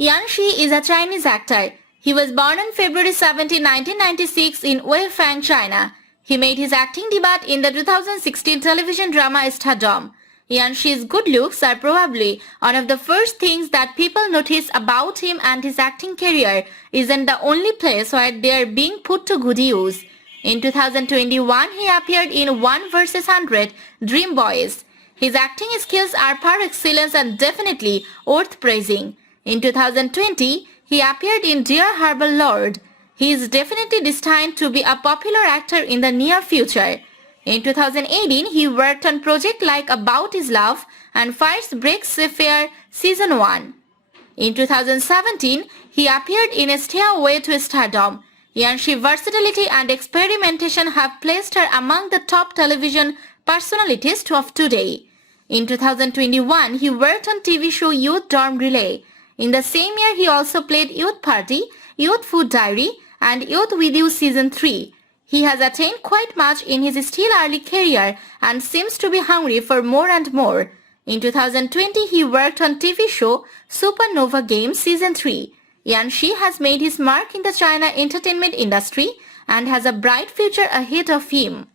Yan Shi is a Chinese actor. He was born on February 17, 1996 in Weifang, China. He made his acting debut in the 2016 television drama Stardom. Yan Shi's good looks are probably one of the first things that people notice about him, and his acting career isn't the only place where they are being put to good use. In 2021, he appeared in 1 vs 100 Dream Boys. His acting skills are par excellence and definitely worth praising. In 2020, he appeared in Dear Herbal Lord. He is definitely destined to be a popular actor in the near future. In 2018, he worked on projects like About His Love and Fire's Breaks Affair Season 1. In 2017, he appeared in A Stairway to Stardom. Yan Shi's versatility and experimentation have placed her among the top television personalities of today. In 2021, he worked on TV show Youth Dorm Relay. In the same year, he also played Youth Party, Youth Food Diary, and Youth With You Season 3. He has attained quite much in his still early career and seems to be hungry for more and more. In 2020, he worked on TV show Supernova Game Season 3. Yan Shi has made his mark in the China entertainment industry and has a bright future ahead of him.